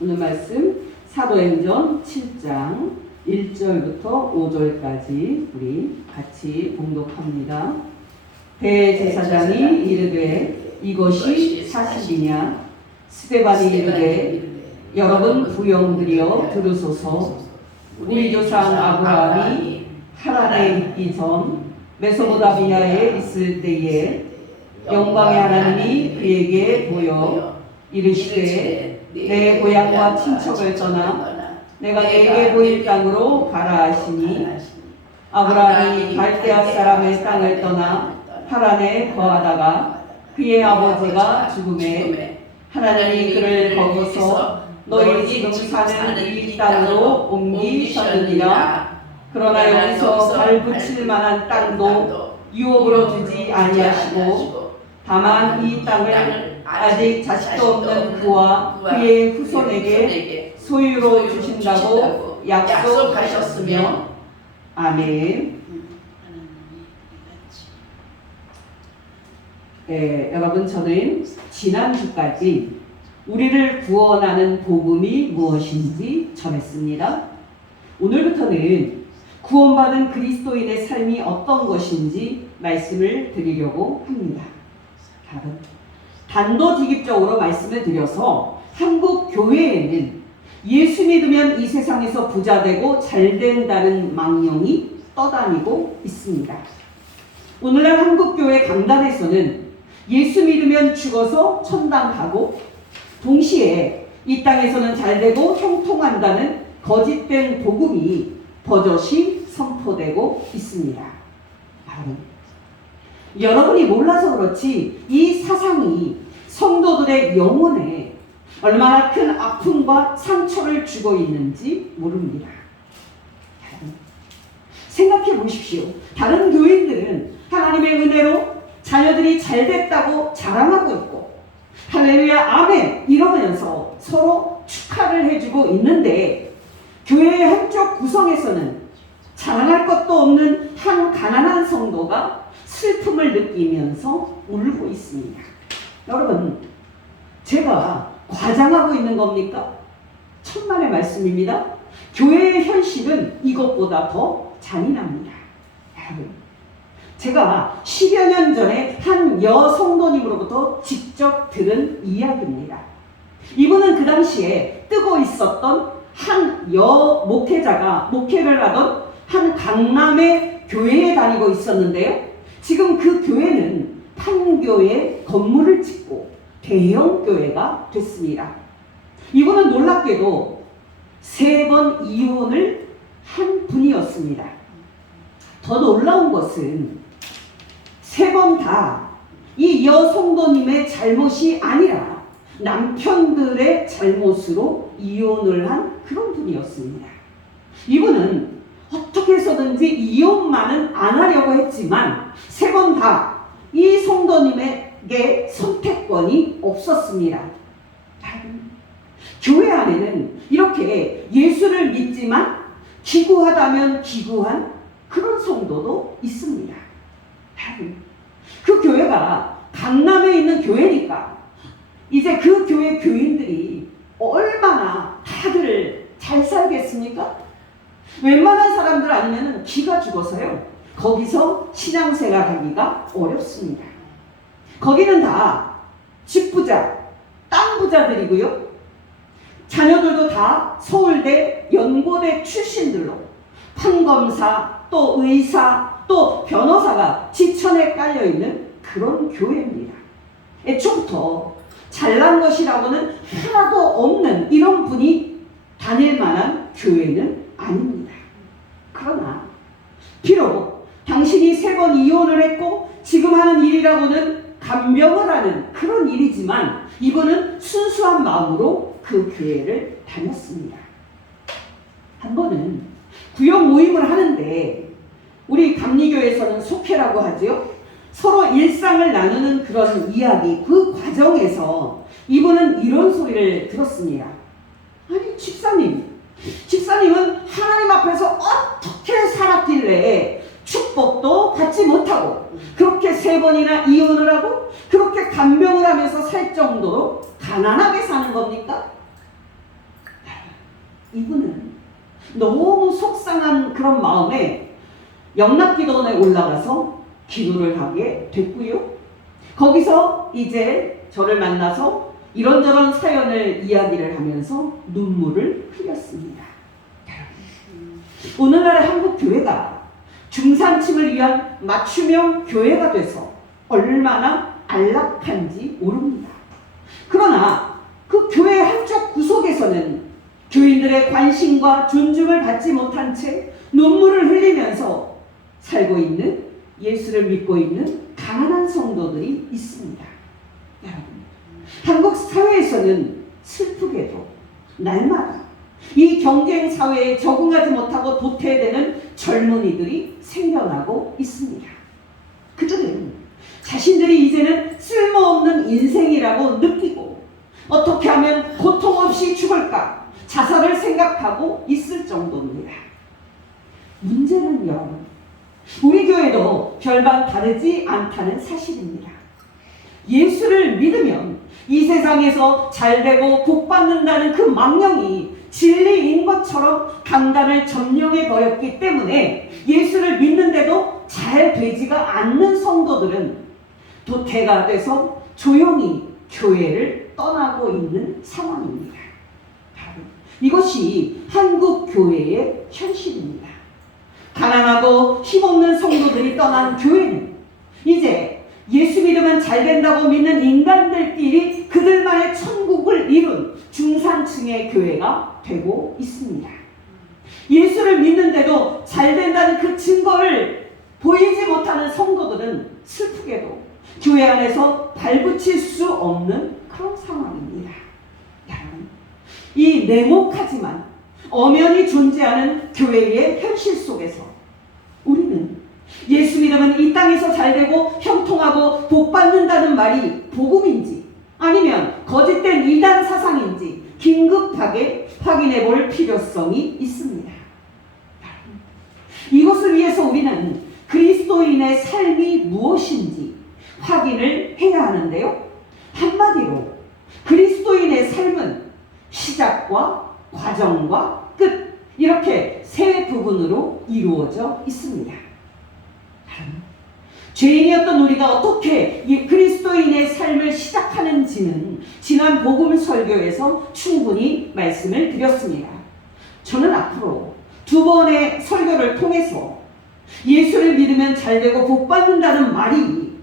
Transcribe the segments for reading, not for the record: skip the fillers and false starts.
오늘 말씀 사도행전 7장 1절부터 5절까지 우리 같이 봉독합니다. 대제사장이 이르되 이것이 사실이냐? 스데반이 이르되 여러분 부영들이여 들으소서. 우리 조상 아브라함이 하란에 있기 전 메소포타미아에 있을 때에 영광의 하나님이 그에게 보여 이르시되 내 고향과 친척을 떠나 내가 내게 보일 땅으로 가라 하시니 아브라함이 갈대아 사람의 땅을 떠나 하란에 거하다가 그의 아버지가 죽음에 하나님이 그를 거기서 너희 지금 사는 이 땅으로 옮기셨느니라. 그러나 여기서 발 붙일 만한 땅도 유업으로 주지 아니하시고 다만 이 땅을 아직 자식도 없는 그와 그의 후손에게 소유로 주신다고 약속하셨으며. 아멘. 네, 여러분, 저는 지난주까지 우리를 구원하는 복음이 무엇인지 전했습니다. 오늘부터는 구원받은 그리스도인의 삶이 어떤 것인지 말씀을 드리려고 합니다. 단도직입적으로 말씀을 드려서 한국 교회에는 예수 믿으면 이 세상에서 부자되고 잘된다는 망령이 떠다니고 있습니다. 오늘날 한국교회 강단에서는 예수 믿으면 죽어서 천당 가고 동시에 이 땅에서는 잘되고 형통한다는 거짓된 복음이 버젓이 선포되고 있습니다. 여러분이 몰라서 그렇지 이 사상이 성도들의 영혼에 얼마나 큰 아픔과 상처를 주고 있는지 모릅니다. 생각해 보십시오. 다른 교인들은 하나님의 은혜로 자녀들이 잘됐다고 자랑하고 있고 할렐루야 아멘 이러면서 서로 축하를 해주고 있는데 교회의 한쪽 구성에서는 자랑할 것도 없는 한 가난한 성도가 슬픔을 느끼면서 울고 있습니다. 여러분, 제가 과장하고 있는 겁니까? 천만의 말씀입니다. 교회의 현실은 이것보다 더 잔인합니다. 여러분, 제가 10여 년 전에 한 여성도님으로부터 직접 들은 이야기입니다. 이분은 그 당시에 뜨고 있었던 한 여목회자가 목회를 하던 한 강남의 교회에 다니고 있었는데요. 지금 그 교회는 판교에 건물을 짓고 대형 교회가 됐습니다. 이분은 놀랍게도 3번 이혼을 한 분이었습니다. 더 놀라운 것은 3번 다 이 여성도님의 잘못이 아니라 남편들의 잘못으로 이혼을 한 그런 분이었습니다. 이분은 어떻게 해서든지 이혼만은 안 하려고 했지만 3번 다 이 성도님에게 선택권이 없었습니다. 교회 안에는 이렇게 예수를 믿지만 기구하다면 기구한 그런 성도도 있습니다. 그 교회가 강남에 있는 교회니까 이제 그 교회 교인들이 얼마나 다들 잘 살겠습니까? 웬만한 사람들 아니면 기가 죽어서요. 거기서 신앙생활 하기가 어렵습니다. 거기는 다 집부자, 땅 부자들이고요. 자녀들도 다 서울대, 연고대 출신들로 판검사, 또 의사, 또 변호사가 지천에 깔려있는 그런 교회입니다. 애초부터 잘난 것이라고는 하나도 없는 이런 분이 다닐 만한 교회는 아닙니다. 그러나 비록 당신이 3번 이혼을 했고 지금 하는 일이라고는 간병을 하는 그런 일이지만 이분은 순수한 마음으로 그 교회를 다녔습니다. 한 번은 구역 모임을 하는데 우리 감리교에서는 속회라고 하죠. 서로 일상을 나누는 그런 이야기, 그 과정에서 이분은 이런 소리를 들었습니다. 아니 집사님은 하나님 앞에서 어떻게 살았길래 축복도 받지 못하고 그렇게 3번이나 이혼을 하고 그렇게 간병을 하면서 살 정도로 가난하게 사는 겁니까? 이분은 너무 속상한 그런 마음에 영락기도원에 올라가서 기도를 하게 됐고요. 거기서 이제 저를 만나서 이런저런 사연을 이야기를 하면서 눈물을 흘렸습니다. 오늘날의 한국 교회가 중산층을 위한 맞춤형 교회가 돼서 얼마나 안락한지 모릅니다. 그러나 그 교회 한쪽 구석에서는 교인들의 관심과 존중을 받지 못한 채 눈물을 흘리면서 살고 있는, 예수를 믿고 있는 가난한 성도들이 있습니다. 여러분, 한국 사회에서는 슬프게도 날마다 이 경쟁 사회에 적응하지 못하고 도태되는 젊은이들이 생겨나고 있습니다. 그들은 자신들이 이제는 쓸모없는 인생이라고 느끼고 어떻게 하면 고통 없이 죽을까 자살을 생각하고 있을 정도입니다. 문제는 여러분, 우리 교회도 별반 다르지 않다는 사실입니다. 예수를 믿으면 이 세상에서 잘되고 복받는다는 그 망령이 진리인 것처럼 강단을 점령해 버렸기 때문에 예수를 믿는데도 잘 되지가 않는 성도들은 도태가 돼서 조용히 교회를 떠나고 있는 상황입니다. 이것이 한국 교회의 현실입니다. 가난하고 힘없는 성도들이 떠난 교회는 이제 예수 믿으면 잘 된다고 믿는 인간들끼리 그들만의 천국을 이룬 중산층의 교회가 되고 있습니다. 예수를 믿는데도 잘 된다는 그 증거를 보이지 못하는 성도들은 슬프게도 교회 안에서 발붙일 수 없는 그런 상황입니다. 여러분, 이 냉혹하지만 엄연히 존재하는 교회의 현실 속에서 우리는 예수 믿으면 이 땅에서 잘되고 형통하고 복받는다는 말이 복음인지 아니면 거짓된 이단 사상인지 긴급하게 확인해 볼 필요성이 있습니다. 이것을 위해서 우리는 그리스도인의 삶이 무엇인지 확인을 해야 하는데요. 한마디로 그리스도인의 삶은 시작과 과정과 끝, 이렇게 세 부분으로 이루어져 있습니다. 죄인이었던 우리가 어떻게 이 그리스도인의 삶을 시작하는지는 지난 복음 설교에서 충분히 말씀을 드렸습니다. 저는 앞으로 2번의 설교를 통해서 예수를 믿으면 잘되고 복받는다는 말이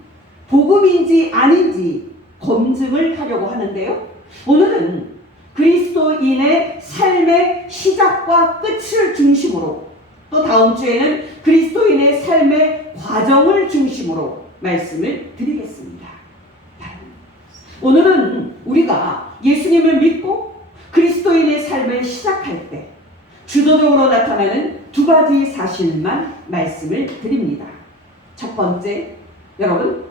복음인지 아닌지 검증을 하려고 하는데요. 오늘은 그리스도인의 삶의 시작과 끝을 중심으로, 또 다음 주에는 그리스도인의 삶의 과정을 중심으로 말씀을 드리겠습니다. 오늘은 우리가 예수님을 믿고 그리스도인의 삶을 시작할 때 주도적으로 나타나는 2가지 사실만 말씀을 드립니다. 첫 번째, 여러분,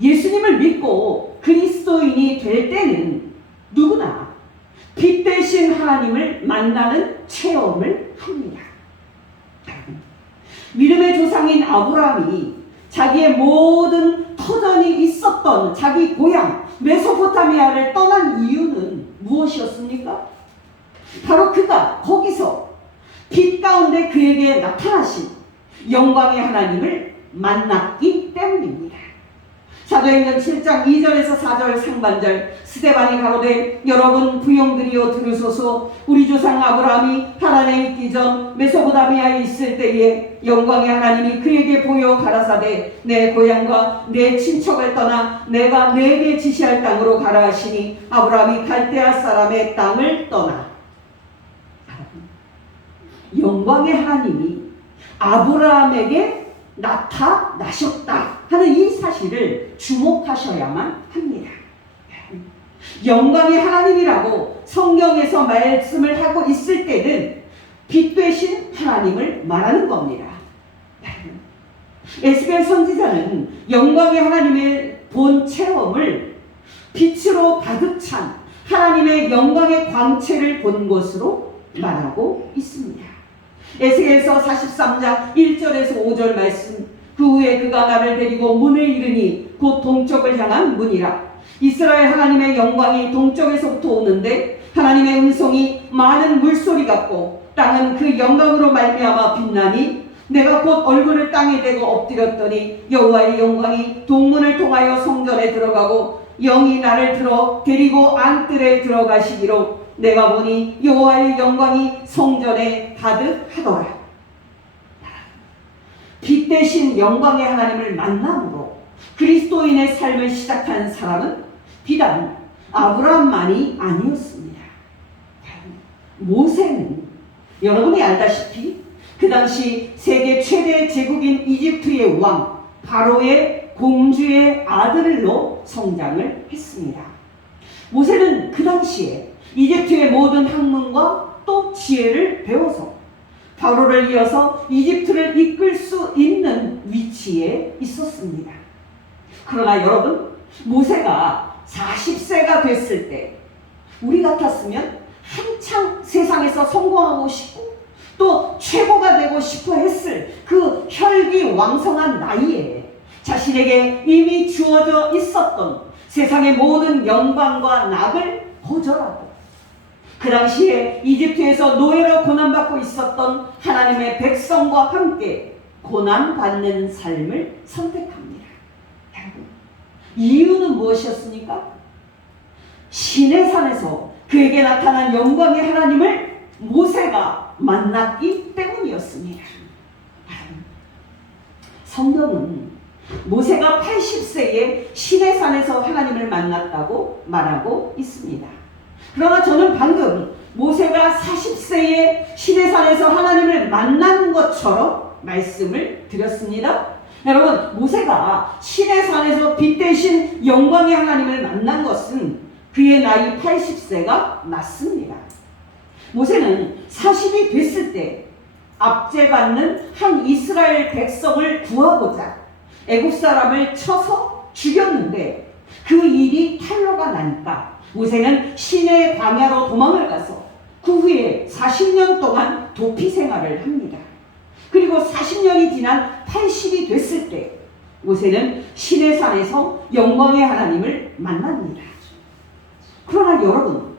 예수님을 믿고 그리스도인이 될 때는 누구나 빛 대신 하나님을 만나는 체험을 합니다. 믿음의 조상인 아브라함이 자기의 모든 터전이 있었던 자기 고향 메소포타미아를 떠난 이유는 무엇이었습니까? 바로 그가 거기서 빛 가운데 그에게 나타나신 영광의 하나님을 만났기 때문입니다. 사도행전 7장 2절에서 4절 상반절, 스데반이 가로되 여러분 부용들이여 들으소서. 우리 조상 아브라함이 하란에 있기 전 메소포타미아에 있을 때에 영광의 하나님이 그에게 보여 가라사대 내 고향과 내 친척을 떠나 내가 내게 지시할 땅으로 가라 하시니 아브라함이 갈대아 사람의 땅을 떠나. 영광의 하나님이 아브라함에게 나타나셨다 하는 이 사실을 주목하셔야만 합니다. 영광의 하나님이라고 성경에서 말씀을 하고 있을 때는 빛 되신 하나님을 말하는 겁니다. 에스겔 선지자는 영광의 하나님의 본 체험을 빛으로 가득 찬 하나님의 영광의 광채를 본 것으로 말하고 있습니다. 에스겔서 43장 1절에서 5절 말씀, 그 후에 그가 나를 데리고 문에 이르니 곧 동쪽을 향한 문이라. 이스라엘 하나님의 영광이 동쪽에서부터 오는데 하나님의 음성이 많은 물소리 같고 땅은 그 영광으로 말미암아 빛나니 내가 곧 얼굴을 땅에 대고 엎드렸더니 여호와의 영광이 동문을 통하여 성전에 들어가고 영이 나를 들어 데리고 안뜰에 들어가시기로 내가 보니 여호와의 영광이 성전에 가득하더라. 빛 대신 영광의 하나님을 만남으로 그리스도인의 삶을 시작한 사람은 비단 아브라함만이 아니었습니다. 모세는 여러분이 알다시피 그 당시 세계 최대 제국인 이집트의 왕 바로의 공주의 아들로 성장을 했습니다. 모세는 그 당시에 이집트의 모든 학문과 또 지혜를 배워서 바로를 이어서 이집트를 이끌 수 있는 위치에 있었습니다. 그러나 여러분, 모세가 40세가 됐을 때 우리 같았으면 한창 세상에서 성공하고 싶고 또 최고가 되고 싶어 했을 그 혈기왕성한 나이에 자신에게 이미 주어져 있었던 세상의 모든 영광과 낙을 거절하고 그 당시에 이집트에서 노예로 고난받고 있었던 하나님의 백성과 함께 고난받는 삶을 선택합니다. 이유는 무엇이었습니까? 시내산에서 그에게 나타난 영광의 하나님을 모세가 만났기 때문이었습니다. 성경은 모세가 80세에 시내산에서 하나님을 만났다고 말하고 있습니다. 그러나 저는 방금 모세가 40세에 시내산에서 하나님을 만난 것처럼 말씀을 드렸습니다. 여러분, 모세가 시내산에서 빛 대신 영광의 하나님을 만난 것은 그의 나이 80세가 맞습니다. 모세는 40이 됐을 때 압제받는 한 이스라엘 백성을 구하고자 애굽 사람을 쳐서 죽였는데 그 일이 탄로가 나니까 모세는 시내 광야로 도망을 가서 그 후에 40년 동안 도피 생활을 합니다. 그리고 40년이 지난 80이 됐을 때 모세는 시내산에서 영광의 하나님을 만납니다. 그러나 여러분,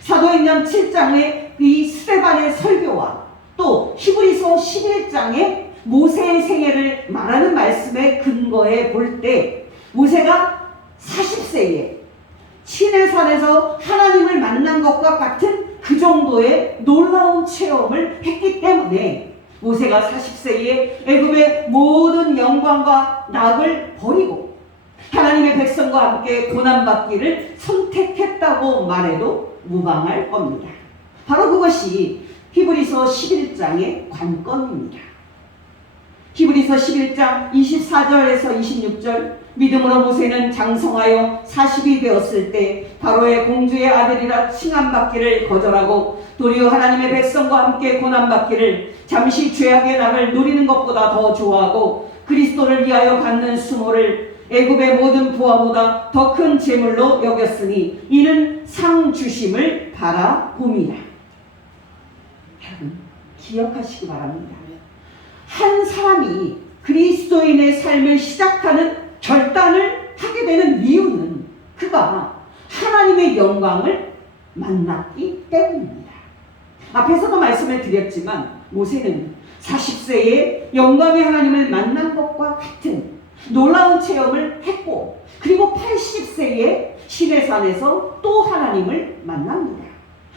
사도행전 7장의 이 스데반의 설교와 또 히브리서 11장의 모세의 생애를 말하는 말씀에 근거해 볼 때 모세가 40세에 시내산에서 하나님을 만난 것과 같은 그 정도의 놀라운 체험을 했기 때문에 모세가 40세에 애굽의 모든 영광과 낙을 버리고 하나님의 백성과 함께 고난받기를 선택했다고 말해도 무방할 겁니다. 바로 그것이 히브리서 11장의 관건입니다. 히브리서 11장 24절에서 26절 믿음으로 모세는 장성하여 40이 되었을 때 바로의 공주의 아들이라 칭함받기를 거절하고 도리어 하나님의 백성과 함께 고난받기를 잠시 죄악의 낙을 누리는 것보다 더 좋아하고 그리스도를 위하여 받는 수모를 애굽의 모든 부하보다 더 큰 재물로 여겼으니 이는 상 주심을 바라봅니다. 여러분, 기억하시기 바랍니다. 한 사람이 그리스도인의 삶을 시작하는 결단을 하게 되는 이유는 그가 하나님의 영광을 만났기 때문입니다. 앞에서도 말씀을 드렸지만 모세는 40세에 영광의 하나님을 만난 것과 같은 놀라운 체험을 했고 그리고 80세에 시내산에서 또 하나님을 만납니다.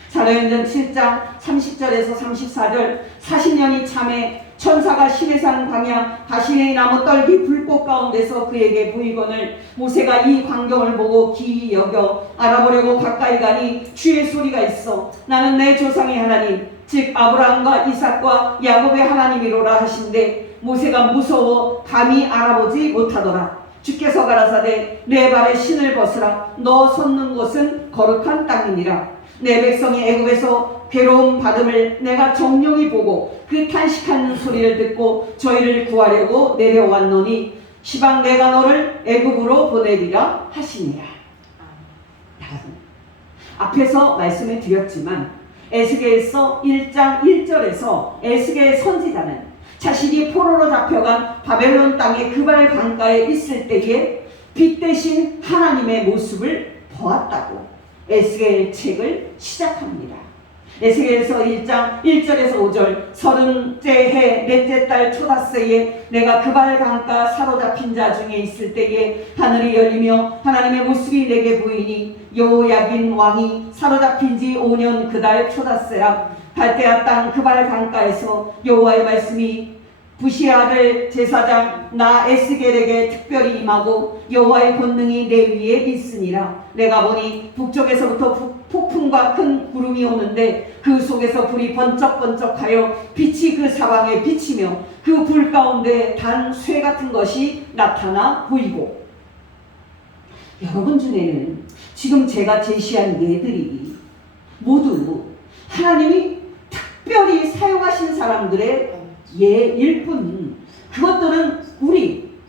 사도행전 7장 30절에서 34절 40년이 참에 천사가 시내산 광야 가시의 나무 떨기 불꽃 가운데서 그에게 보이거늘 모세가 이 광경을 보고 기이 여겨 알아보려고 가까이 가니 주의 소리가 있어 나는 내 조상의 하나님 즉 아브라함과 이삭과 야곱의 하나님이로라 하신대 모세가 무서워 감히 알아보지 못하더라. 주께서 가라사대 내 발에 신을 벗으라 너 섰는 곳은 거룩한 땅이니라. 내 백성이 애굽에서 괴로움 받음을 내가 정령히 보고 그 탄식하는 소리를 듣고 저희를 구하려고 내려왔노니 시방 내가 너를 애굽으로 보내리라 하시니라. 앞에서 말씀을 드렸지만 에스겔서 1장 1절에서 에스겔 선지자는 자신이 포로로 잡혀간 바벨론 땅의 그발 강가에 있을 때에 빛 대신 하나님의 모습을 보았다고 에스겔 책을 시작합니다. 에스겔서 1장 1절에서 5절 30째 해 넷째 달 초다새에 내가 그발 강가 사로잡힌 자 중에 있을 때에 하늘이 열리며 하나님의 모습이 내게 보이니 여호야긴 왕이 사로잡힌 지 5년 그 달 초다새라. 갈대아 땅 그발 강가에서 여호와의 말씀이 부시의 아들 제사장 나 에스겔에게 특별히 임하고 여호와의 권능이 내 위에 있으니라. 내가 보니 북쪽에서부터 폭풍과 큰 구름이 오는데 그 속에서 불이 번쩍번쩍하여 빛이 그 사방에 비치며 그 불 가운데 단 쇠 같은 것이 나타나 보이고. 여러분 중에는 지금 제가 제시한 예들이 모두 하나님이 특별히 사용하신 사람들의 예일 뿐, 그것들은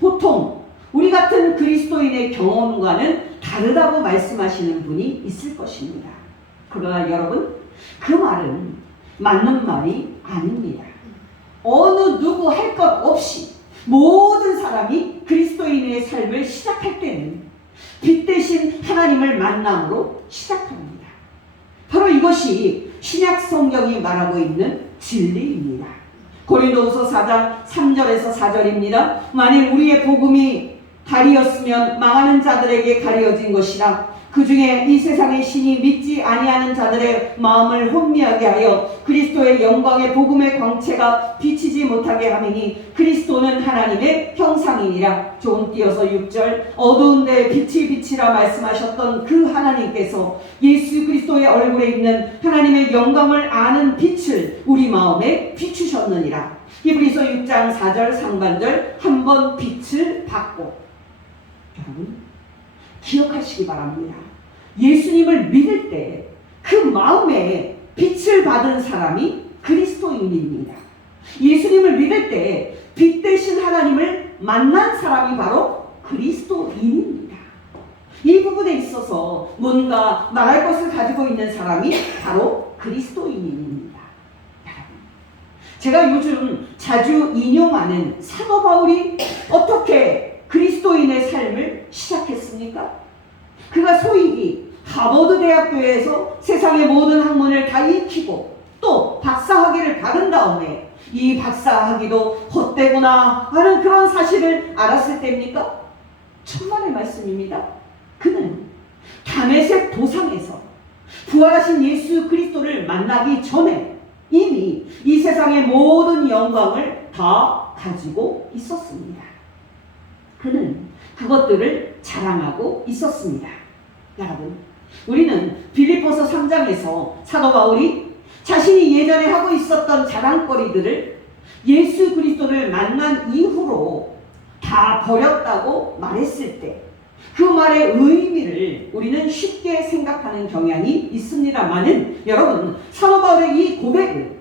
보통 우리 같은 그리스도인의 경험과는 다르다고 말씀하시는 분이 있을 것입니다. 그러나 여러분, 그 말은 맞는 말이 아닙니다. 어느 누구 할 것 없이 모든 사람이 그리스도인의 삶을 시작할 때는 빛 대신 하나님을 만남으로 시작합니다. 바로 이것이 신약 성경이 말하고 있는 진리입니다. 고린도후서 4장 3절에서 4절입니다. 만일 우리의 복음이 가리였으면 망하는 자들에게 가려진 것이라. 그 중에 이 세상의 신이 믿지 아니하는 자들의 마음을 혼미하게 하여 그리스도의 영광의 복음의 광채가 비치지 못하게 하매니 그리스도는 하나님의 형상이니라. 조금 띄어서 6절 어두운 데에 빛이 비치라 말씀하셨던 그 하나님께서 예수 그리스도의 얼굴에 있는 하나님의 영광을 아는 빛을 우리 마음에 비추셨느니라. 히브리서 6장 4절 상반절 한번 빛을 받고. 여러분 기억하시기 바랍니다. 예수님을 믿을 때 그 마음에 빛을 받은 사람이 그리스도인입니다. 예수님을 믿을 때 빛 대신 하나님을 만난 사람이 바로 그리스도인입니다. 이 부분에 있어서 뭔가 말할 것을 가지고 있는 사람이 바로 그리스도인입니다. 제가 요즘 자주 인용하는 사도 바울이 어떻게 그리스도인의 삶을 시작했습니까? 그가 소위 하버드 대학교에서 세상의 모든 학문을 다 익히고 또 박사학위를 받은 다음에 이 박사학위도 헛되구나 하는 그런 사실을 알았을 때입니까? 천만의 말씀입니다. 그는 다메섹 도상에서 부활하신 예수 그리스도를 만나기 전에 이미 이 세상의 모든 영광을 다 가지고 있었습니다. 그는 그것들을 자랑하고 있었습니다. 여러분, 우리는 빌립보서 3장에서 사도 바울이 자신이 예전에 하고 있었던 자랑거리들을 예수 그리스도를 만난 이후로 다 버렸다고 말했을 때 그 말의 의미를 우리는 쉽게 생각하는 경향이 있습니다만은 여러분, 사도 바울의 이 고백은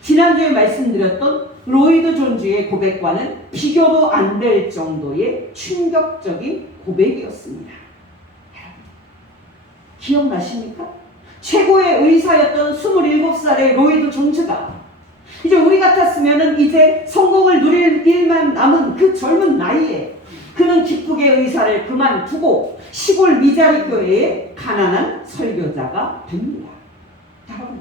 지난주에 말씀드렸던 로이드 존즈의 고백과는 비교도 안 될 정도의 충격적인 고백이었습니다. 기억나십니까? 최고의 의사였던 27살의 로이드 존즈가 이제 우리 같았으면 이제 성공을 누릴 일만 남은 그 젊은 나이에 그는 기쁘게 의사를 그만두고 시골 미자리 교회의 가난한 설교자가 됩니다. 여러분,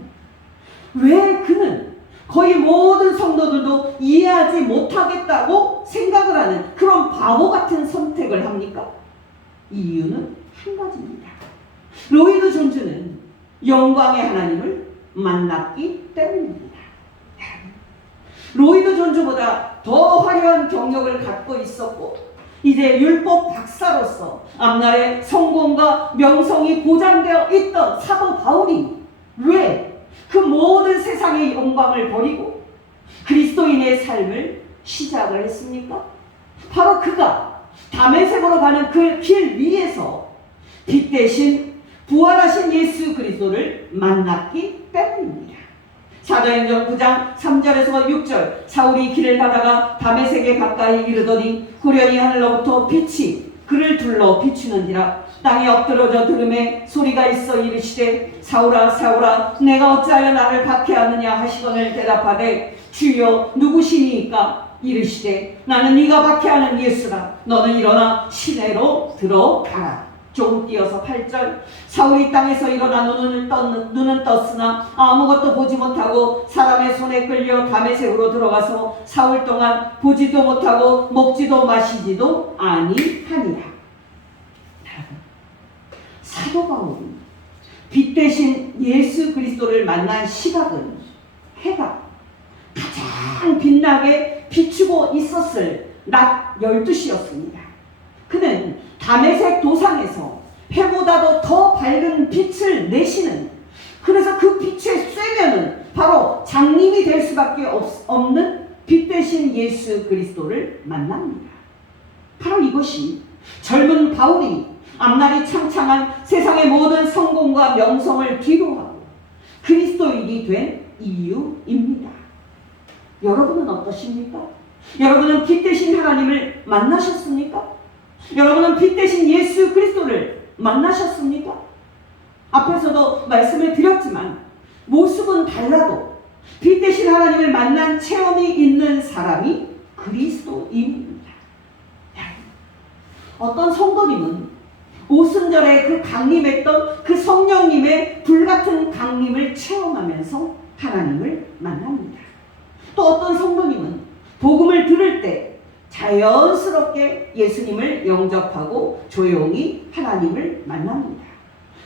왜 그는 거의 모든 성도들도 이해하지 못하겠다고 생각을 하는 그런 바보 같은 선택을 합니까? 이유는 한 가지입니다. 로이드 존즈는 영광의 하나님을 만났기 때문입니다. 로이드 존즈보다 더 화려한 경력을 갖고 있었고 이제 율법 박사로서 앞날에 성공과 명성이 보장되어 있던 사도 바울이 왜 그 모든 세상의 영광을 버리고 그리스도인의 삶을 시작을 했습니까? 바로 그가 다메섹으로 가는 그 길 위에서 빛 대신 부활하신 예수 그리스도를 만났기 때문입니다. 사도행전 9장 3절에서 6절 사울이 길을 가다가 다메섹에 가까이 이르더니 후련히 하늘로부터 빛이 그를 둘러 비추는지라. 땅에 엎드러져 들음에 소리가 있어 이르시되 사울아 사울아 내가 어찌하여 나를 박해하느냐 하시거늘 대답하되 주여 누구시니까? 이르시되 나는 네가 박해하는 예수라. 너는 일어나 시내로 들어가라. 조금 띄어서 8절. 사울이 땅에서 일어나 눈은 떴으나 아무것도 보지 못하고 사람의 손에 끌려 다메섹으로 들어가서 사흘 동안 보지도 못하고 먹지도 마시지도 아니하니라. 사도 바울이 빛 대신 예수 그리스도를 만난 시각은 해가 가장 빛나게 비추고 있었을 낮 12시였습니다. 그는 다메섹 도상에서 해보다도 더 밝은 빛을 내시는, 그래서 그 빛의 쇠면은 바로 장님이 될 수밖에 없는 빛 대신 예수 그리스도를 만납니다. 바로 이것이 젊은 바울이 앞날이 창창한 세상의 모든 성공과 명성을 뒤로하고 그리스도인이 된 이유입니다. 여러분은 어떠십니까? 여러분은 빛 대신 하나님을 만나셨습니까? 여러분은 빛 대신 예수 그리스도를 만나셨습니까? 앞에서도 말씀을 드렸지만 모습은 달라도 빛 대신 하나님을 만난 체험이 있는 사람이 그리스도인입니다. 어떤 성도님은 오순절에 그 강림했던 그 성령님의 불같은 강림을 체험하면서 하나님을 만납니다. 또 어떤 성도님은 복음을 들을 때 자연스럽게 예수님을 영접하고 조용히 하나님을 만납니다.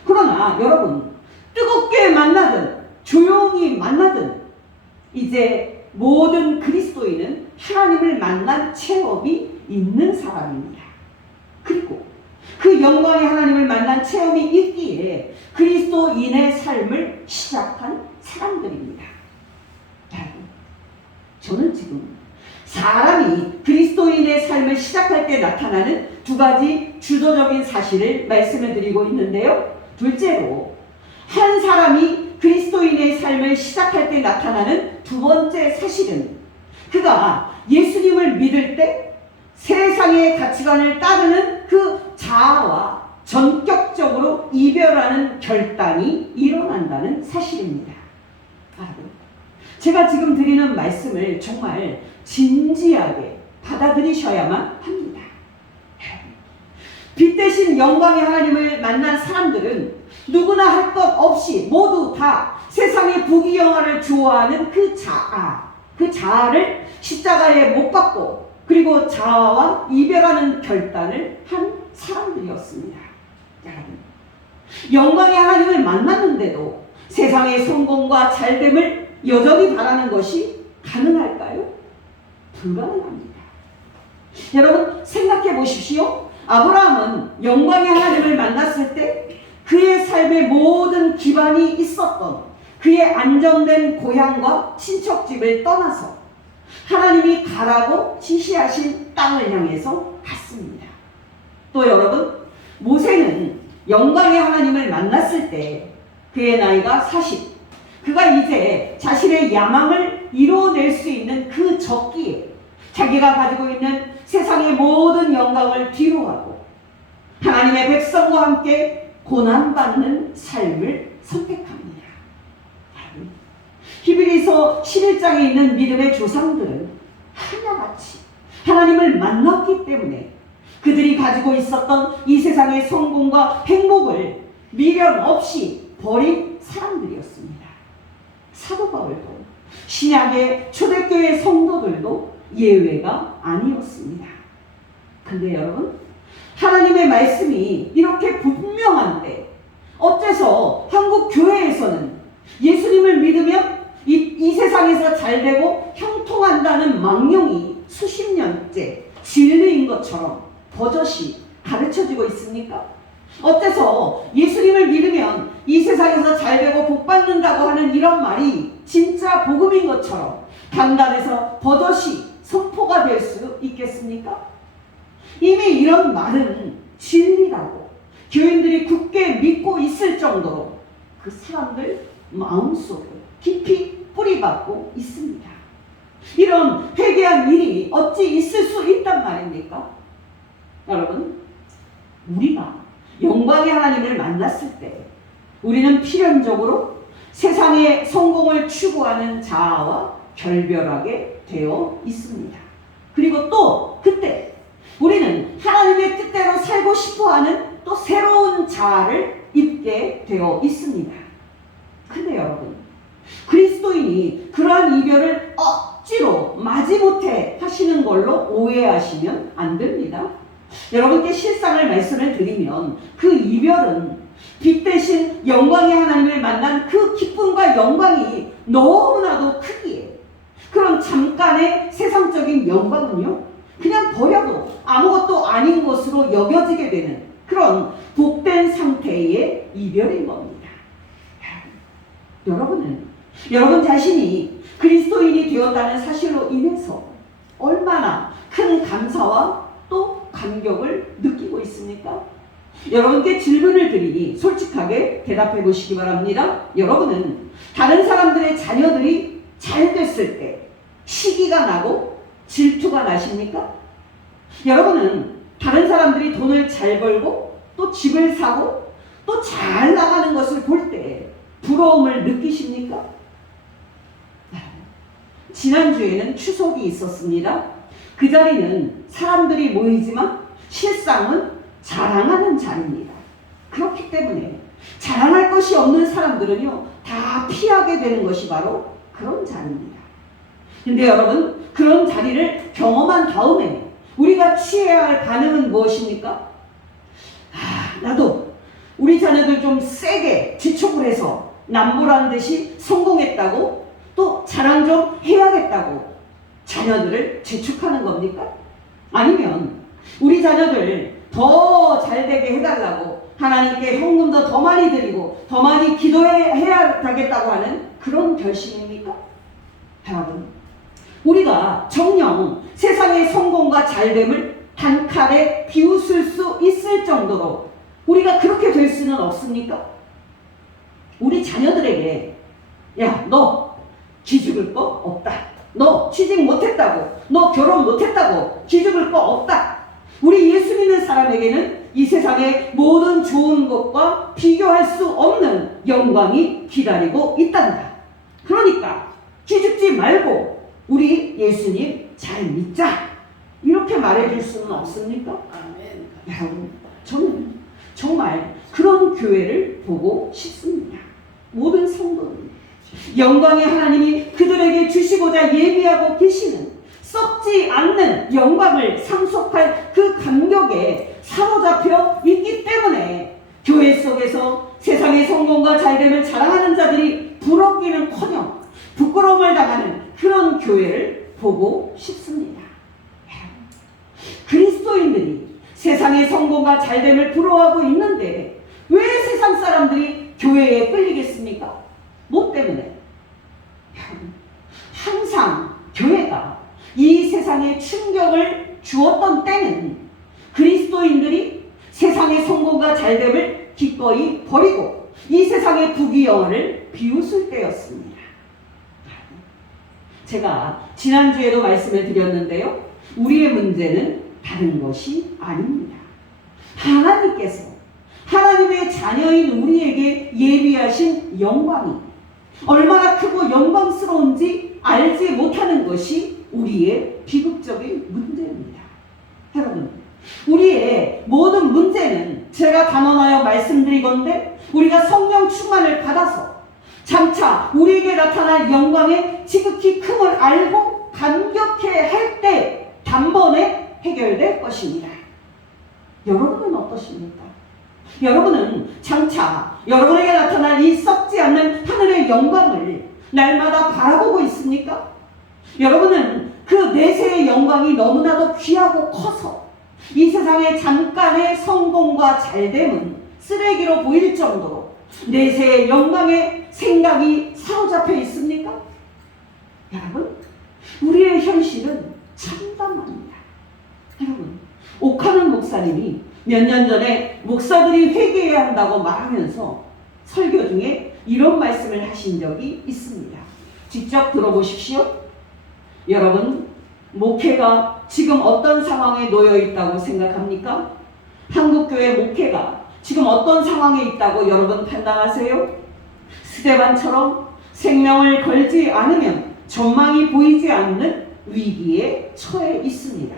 그러나 여러분, 뜨겁게 만나든 조용히 만나든 이제 모든 그리스도인은 하나님을 만난 체험이 있는 사람입니다. 그리고 그 영광의 하나님을 만난 체험이 있기에 그리스도인의 삶을 시작한 사람들입니다. 저는 지금 사람이 그리스도인의 삶을 시작할 때 나타나는 두 가지 주도적인 사실을 말씀을 드리고 있는데요. 둘째로, 한 사람이 그리스도인의 삶을 시작할 때 나타나는 두 번째 사실은 그가 예수님을 믿을 때 세상의 가치관을 따르는 그 자아와 전격적으로 이별하는 결단이 일어난다는 사실입니다. 제가 지금 드리는 말씀을 정말 진지하게 받아들이셔야만 합니다. 빛 대신 영광의 하나님을 만난 사람들은 누구나 할 것 없이 모두 다 세상의 부귀영화를 좋아하는 그 자아를 십자가에 못 박고 그리고 자아와 이별하는 결단을 한 사람들이었습니다. 여러분, 영광의 하나님을 만났는데도 세상의 성공과 잘됨을 여전히 바라는 것이 가능할까요? 불가능합니다. 여러분, 생각해 보십시오. 아브라함은 영광의 하나님을 만났을 때 그의 삶의 모든 기반이 있었던 그의 안정된 고향과 친척집을 떠나서 하나님이 가라고 지시하신 땅을 향해서 갔습니다. 또 여러분, 모세는 영광의 하나님을 만났을 때 그의 나이가 40, 그가 이제 자신의 야망을 이루어낼 수 있는 그 적기에 자기가 가지고 있는 세상의 모든 영광을 뒤로하고 하나님의 백성과 함께 고난받는 삶을 선택합니다. 히브리서 11장에 있는 믿음의 조상들은 하나같이 하나님을 만났기 때문에 그들이 가지고 있었던 이 세상의 성공과 행복을 미련 없이 버린 사람들이었습니다. 사도 바울도 신약의 초대교회 성도들도 예외가 아니었습니다. 근데 여러분, 하나님의 말씀이 이렇게 분명한데 어째서 한국 교회에서는 예수님을 믿으면 이 세상에서 잘되고 형통한다는 망령이 수십 년째 진리인 것처럼 버젓이 가르쳐지고 있습니까? 어째서 예수님을 믿으면 이 세상에서 잘되고 복받는다고 하는 이런 말이 진짜 복음인 것처럼 강단에서 버젓이 선포가 될 수 있겠습니까? 이미 이런 말은 진리라고 교인들이 굳게 믿고 있을 정도로 그 사람들 마음속에 깊이 뿌리박고 있습니다. 이런 회개한 일이 어찌 있을 수 있단 말입니까? 여러분, 우리가 영광의 하나님을 만났을 때 우리는 필연적으로 세상의 성공을 추구하는 자아와 결별하게 되어 있습니다. 그리고 또 그때 우리는 하나님의 뜻대로 살고 싶어하는 또 새로운 자아를 입게 되어 있습니다. 근데 여러분, 그리스도인이 그러한 이별을 억지로 마지못해 하시는 걸로 오해하시면 안 됩니다. 여러분께 실상을 말씀을 드리면 그 이별은 빛 대신 영광의 하나님을 만난 그 기쁨과 영광이 너무나도 크기에 그런 잠깐의 세상적인 영광은요, 그냥 버려도 아무것도 아닌 것으로 여겨지게 되는 그런 복된 상태의 이별인 겁니다. 여러분 자신이 그리스도인이 되었다는 사실로 인해서 얼마나 큰 감사와 또 감격을 느끼고 있습니까? 여러분께 질문을 드리니 솔직하게 대답해 보시기 바랍니다. 여러분은 다른 사람들의 자녀들이 잘 됐을 때 시기가 나고 질투가 나십니까? 여러분은 다른 사람들이 돈을 잘 벌고 또 집을 사고 또 잘 나가는 것을 볼 때 부러움을 느끼십니까? 지난주에는 추석이 있었습니다. 그 자리는 사람들이 모이지만 실상은 자랑하는 자리입니다. 그렇기 때문에 자랑할 것이 없는 사람들은요, 다 피하게 되는 것이 바로 그런 자리입니다. 근데 여러분, 그런 자리를 경험한 다음에 우리가 취해야 할 반응은 무엇입니까? 나도 우리 자녀들 좀 세게 지촉을 해서 남보라는 듯이 성공했다고 또 자랑 좀 해야겠다고 자녀들을 재촉하는 겁니까? 아니면 우리 자녀들 더 잘되게 해달라고 하나님께 헌금도 더 많이 드리고 더 많이 기도해야 되겠다고 하는 그런 결심입니까? 여러분, 우리가 정녕 세상의 성공과 잘됨을 단칼에 비웃을 수 있을 정도로 우리가 그렇게 될 수는 없습니까? 우리 자녀들에게 야, 너 기죽을 거 없다. 너 취직 못했다고, 너 결혼 못했다고 기죽을 거 없다. 우리 예수 믿는 사람에게는 이 세상의 모든 좋은 것과 비교할 수 없는 영광이 기다리고 있단다. 그러니까 기죽지 말고 우리 예수님 잘 믿자. 이렇게 말해줄 수는 없습니까? 아멘. 여러분, 저는 정말 그런 교회를 보고 싶습니다. 모든 성도는 영광의 하나님이 그들에게 주시고자 예비하고 계시는 썩지 않는 영광을 상속할 그 감격에 사로잡혀 있기 때문에 교회 속에서 세상의 성공과 잘됨을 자랑하는 자들이 부럽기는커녕 부끄러움을 당하는 그런 교회를 보고 싶습니다. 그리스도인들이 세상의 성공과 잘됨을 부러워하고 있는데 왜 세상 사람들이 교회에 끌리겠습니까? 뭐 때문에? 항상 교회가 이 세상에 충격을 주었던 때는 그리스도인들이 세상의 성공과 잘됨을 기꺼이 버리고 이 세상의 부귀영화를 비웃을 때였습니다. 제가 지난주에도 말씀을 드렸는데요. 우리의 문제는 다른 것이 아닙니다. 하나님께서 하나님의 자녀인 우리에게 예비하신 영광이 얼마나 크고 영광스러운지 알지 못하는 것이 우리의 비극적인 문제입니다. 여러분, 우리의 모든 문제는 제가 단언하여 말씀드리건대 우리가 성령 충만을 받아서 장차 우리에게 나타날 영광의 지극히 큼을 알고 감격해 할 때 단번에 해결될 것입니다. 여러분은 어떠십니까? 여러분은 장차 여러분에게 나타날 이 썩지 않는 하늘의 영광을 날마다 바라보고 있습니까? 여러분은 그 내세의 영광이 너무나도 귀하고 커서 이 세상의 잠깐의 성공과 잘됨은 쓰레기로 보일 정도로 내세의 영광의 생각이 사로잡혀 있습니까? 여러분, 우리의 현실은 참담합니다. 여러분, 옥하는 목사님이 몇 년 전에 목사들이 회개해야 한다고 말하면서 설교 중에 이런 말씀을 하신 적이 있습니다. 직접 들어보십시오. 여러분, 목회가 지금 어떤 상황에 놓여 있다고 생각합니까? 한국교회 목회가 지금 어떤 상황에 있다고 여러분 판단하세요? 스데반처럼 생명을 걸지 않으면 전망이 보이지 않는 위기에 처해 있습니다.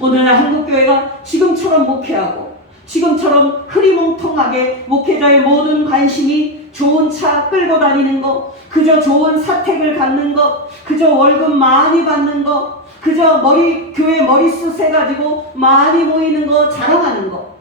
오늘날 한국교회가 지금처럼 목회하고 지금처럼 흐리멍텅하게 목회자의 모든 관심이 좋은 차 끌고 다니는 것, 그저 좋은 사택을 갖는 것, 그저 월급 많이 받는 것, 그저 교회 머리숱 해가지고 많이 모이는 거 자랑하는 것,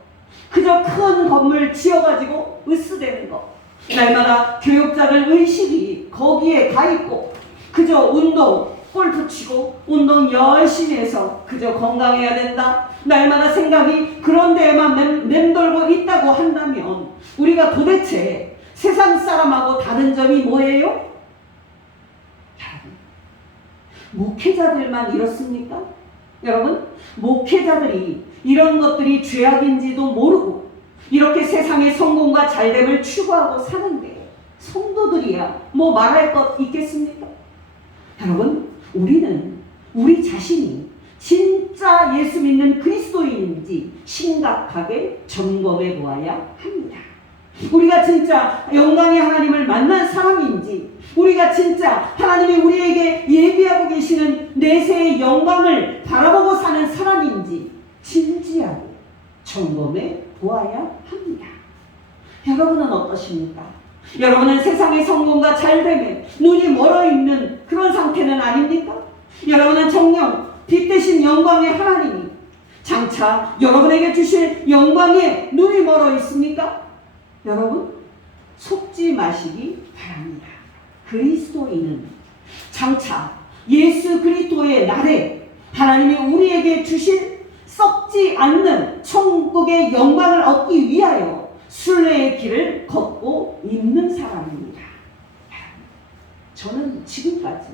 그저 큰 건물 지어가지고 으스대는 것, 날마다 교육자들 의식이 거기에 가 있고, 그저 운동, 골프 치고 운동 열심히 해서 그저 건강해야 된다, 날마다 생각이 그런 데에만 맴돌고 있다고 한다면 우리가 도대체 세상 사람하고 다른 점이 뭐예요? 목회자들만 이렇습니까? 여러분, 목회자들이 이런 것들이 죄악인지도 모르고 이렇게 세상의 성공과 잘됨을 추구하고 사는데 성도들이야 뭐 말할 것 있겠습니까? 여러분, 우리는 우리 자신이 진짜 예수 믿는 그리스도인인지 심각하게 점검해 보아야 합니다. 우리가 진짜 영광의 하나님을 만난 사람인지, 우리가 진짜 하나님이 우리에게 예비하고 계시는 내세의 영광을 바라보고 사는 사람인지 진지하게 점검해 보아야 합니다. 여러분은 어떠십니까? 여러분은 세상의 성공과 잘됨에 눈이 멀어있는 그런 상태는 아닙니까? 여러분은 정녕 빛 대신 영광의 하나님이 장차 여러분에게 주실 영광에 눈이 멀어 있습니까? 여러분, 속지 마시기 바랍니다. 그리스도인은 장차 예수 그리스도의 날에 하나님이 우리에게 주실 썩지 않는 천국의 영광을 얻기 위하여 순례의 길을 걷고 있는 사람입니다. 저는 지금까지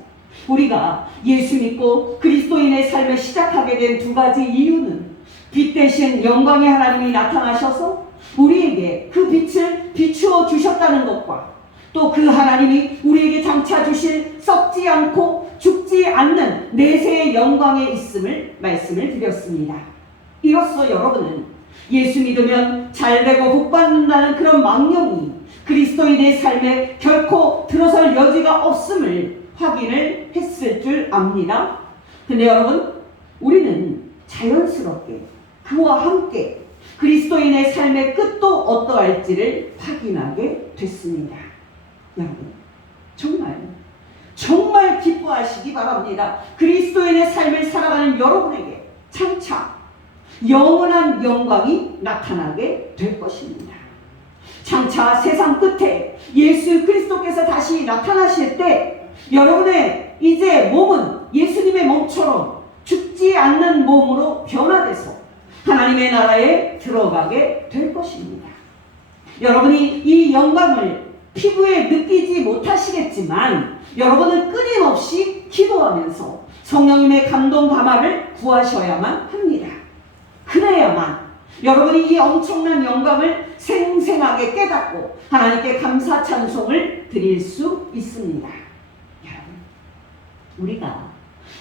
우리가 예수 믿고 그리스도인의 삶을 시작하게 된 두 가지 이유는 빛 대신 영광의 하나님이 나타나셔서 우리에게 그 빛을 비추어 주셨다는 것과 또 그 하나님이 우리에게 장차 주실 썩지 않고 죽지 않는 내세의 영광에 있음을 말씀을 드렸습니다. 이로써 여러분은 예수 믿으면 잘되고 복받는다는 그런 망령이 그리스도인의 삶에 결코 들어설 여지가 없음을 확인을 했을 줄 압니다. 근데 여러분, 우리는 자연스럽게 그와 함께 그리스도인의 삶의 끝도 어떠할지를 확인하게 됐습니다. 여러분, 정말 기뻐하시기 바랍니다. 그리스도인의 삶을 살아가는 여러분에게 장차 영원한 영광이 나타나게 될 것입니다. 장차 세상 끝에 예수 그리스도께서 다시 나타나실 때 여러분의 이제 몸은 예수님의 몸처럼 죽지 않는 몸으로 변화돼서 하나님의 나라에 들어가게 될 것입니다. 여러분이 이 영광을 피부에 느끼지 못하시겠지만 여러분은 끊임없이 기도하면서 성령님의 감동 감화를 구하셔야만 합니다. 그래야만 여러분이 이 엄청난 영광을 생생하게 깨닫고 하나님께 감사 찬송을 드릴 수 있습니다. 여러분, 우리가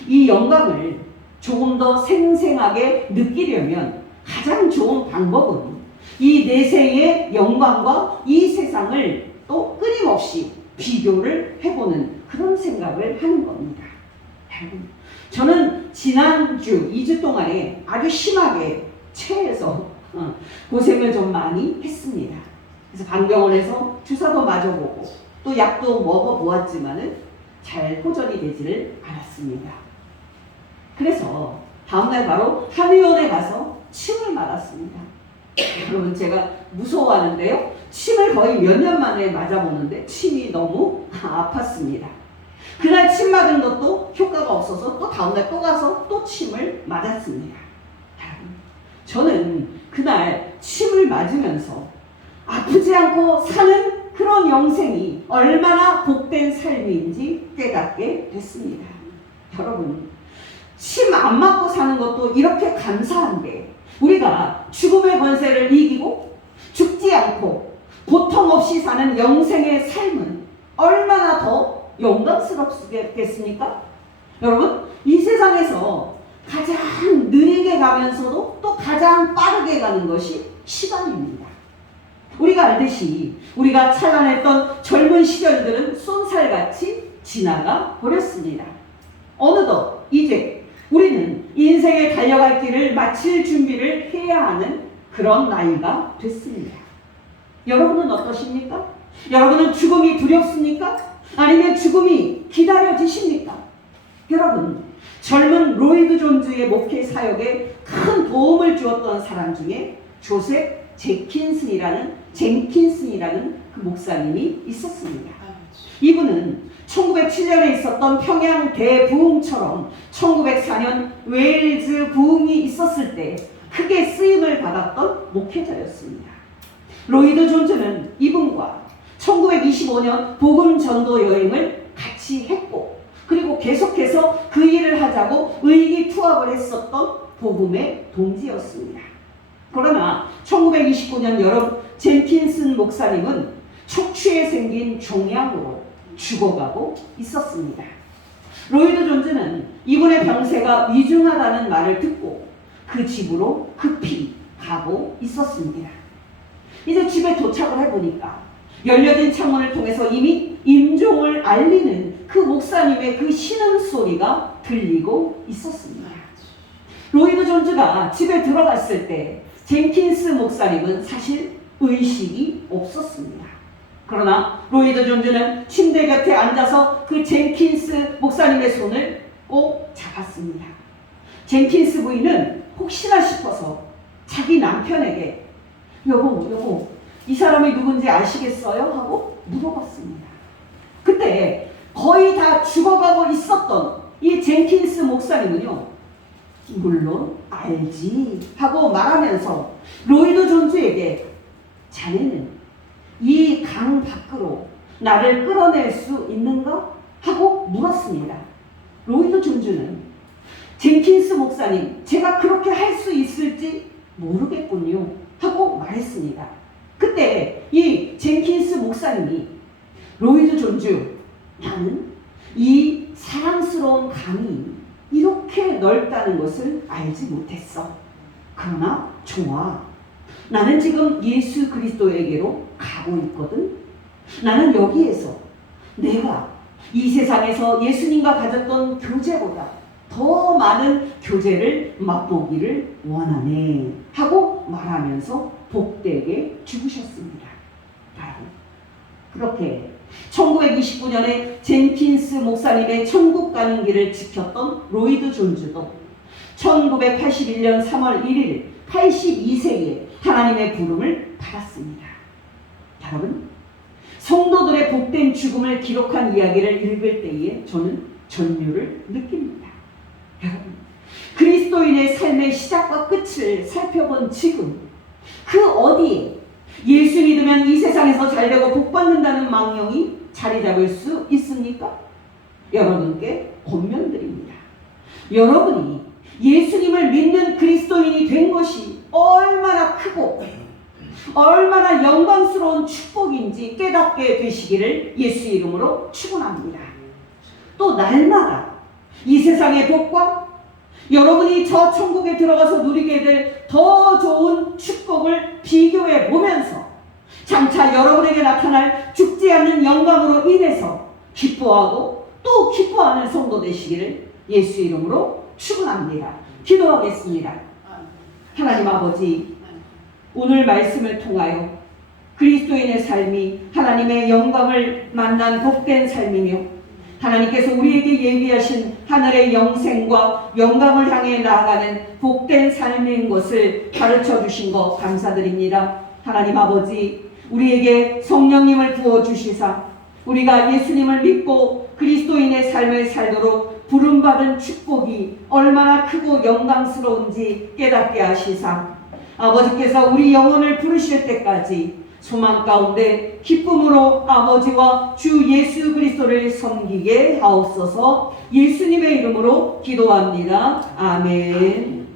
이 영광을 조금 더 생생하게 느끼려면 가장 좋은 방법은 이 내세의 영광과 이 세상을 또 끊임없이 비교를 해보는 그런 생각을 하는 겁니다. 여러분, 저는 지난주 2주 동안에 아주 심하게 체해서 고생을 좀 많이 했습니다. 그래서 방병원에서 주사도 맞아보고 또 약도 먹어보았지만은 잘 호전이 되지를 않았습니다. 그래서 다음날 바로 한의원에 가서 침을 맞았습니다. 여러분, 제가 무서워하는데요, 침을 거의 몇 년 만에 맞아보는데 침이 너무 아팠습니다. 그날 침 맞은 것도 효과가 없어서 또 다음날 또 가서 또 침을 맞았습니다. 저는 그날 침을 맞으면서 아프지 않고 사는 그런 영생이 얼마나 복된 삶인지 깨닫게 됐습니다. 여러분, 침 안 맞고 사는 것도 이렇게 감사한데 우리가 죽음의 권세를 이기고 죽지 않고 고통 없이 사는 영생의 삶은 얼마나 더 영광스럽겠습니까? 여러분, 이 세상에서 가장 느리게 가면서도 또 가장 빠르게 가는 것이 시간입니다. 우리가 알듯이 우리가 찬란했던 젊은 시절들은 쏜살같이 지나가 버렸습니다. 어느덧 이제 우리는 인생에 달려갈 길을 마칠 준비를 해야 하는 그런 나이가 됐습니다. 여러분은 어떠십니까? 여러분은 죽음이 두렵습니까? 아니면 죽음이 기다려지십니까? 여러분, 젊은 로이드 존즈의 목회 사역에 큰 도움을 주었던 사람 중에 조셉 젠킨슨이라는 그 목사님이 있었습니다. 이분은 1907년에 있었던 평양 대부흥처럼 1904년 웨일즈 부흥이 있었을 때 크게 쓰임을 받았던 목회자였습니다. 로이드 존즈는 이분과 1925년 복음 전도 여행을 같이 했고, 그리고 계속해서 그 일을 하자고 의기투합을 했었던 복음의 동지였습니다. 그러나 1929년 여름 젠킨슨 목사님은 척추에 생긴 종양으로 죽어가고 있었습니다. 로이드 존즈는 이분의 병세가 위중하다는 말을 듣고 그 집으로 급히 가고 있었습니다. 이제 집에 도착을 해보니까 열려진 창문을 통해서 이미 임종을 알리는 그 목사님의 그 신음소리가 들리고 있었습니다. 로이드 존즈가 집에 들어갔을 때 젠킨스 목사님은 사실 의식이 없었습니다. 그러나 로이드 존즈는 침대 곁에 앉아서 그 젠킨스 목사님의 손을 꼭 잡았습니다. 젠킨스 부인은 혹시나 싶어서 자기 남편에게 여보, 이 사람이 누군지 아시겠어요? 하고 물어봤습니다. 그때 거의 다 죽어가고 있었던 이 젠킨스 목사님은요, 물론 알지 하고 말하면서 로이드 존즈에게 자네는 이 강 밖으로 나를 끌어낼 수 있는가? 하고 물었습니다. 로이드 존즈는 젠킨스 목사님, 제가 그렇게 할 수 있을지 모르겠군요 하고 말했습니다. 그때 이 젠킨스 목사님이 로이드 존즈, 나는 이 사랑스러운 강이 이렇게 넓다는 것을 알지 못했어. 그러나 좋아. 나는 지금 예수 그리스도에게로 가고 있거든. 나는 여기에서 내가 이 세상에서 예수님과 가졌던 교제보다 더 많은 교제를 맛보기를 원하네 하고 말하면서 복되게 죽으셨습니다. 그렇게 1929년에 젠킨스 목사님의 천국 가는 길을 지켰던 로이드 존즈도 1981년 3월 1일 82세에 하나님의 부름을 받았습니다. 여러분, 성도들의 복된 죽음을 기록한 이야기를 읽을 때에 저는 전율을 느낍니다. 여러분, 그리스도인의 삶의 시작과 끝을 살펴본 지금 그 어디에 예수 믿으면 이 세상에서 잘되고 복받는다는 망령이 자리 잡을 수 있습니까? 여러분께 권면드립니다. 여러분이 예수님을 믿는 그리스도인이 된 것이 얼마나 크고 얼마나 영광스러운 축복인지 깨닫게 되시기를 예수 이름으로 축원합니다. 또 날마다 이 세상의 복과 여러분이 저 천국에 들어가서 누리게 될 더 좋은 축복을 비교해 보면서 장차 여러분에게 나타날 죽지 않는 영광으로 인해서 기뻐하고 또 기뻐하는 성도 되시기를 예수 이름으로 축원합니다. 기도하겠습니다. 하나님 아버지, 오늘 말씀을 통하여 그리스도인의 삶이 하나님의 영광을 만난 복된 삶이며 하나님께서 우리에게 예비하신 하늘의 영생과 영광을 향해 나아가는 복된 삶인 것을 가르쳐 주신 것 감사드립니다. 하나님 아버지, 우리에게 성령님을 부어주시사 우리가 예수님을 믿고 그리스도인의 삶을 살도록 부름받은 축복이 얼마나 크고 영광스러운지 깨닫게 하시사 아버지께서 우리 영혼을 부르실 때까지 소망 가운데 기쁨으로 아버지와 주 예수 그리스도를 섬기게 하옵소서. 예수님의 이름으로 기도합니다. 아멘.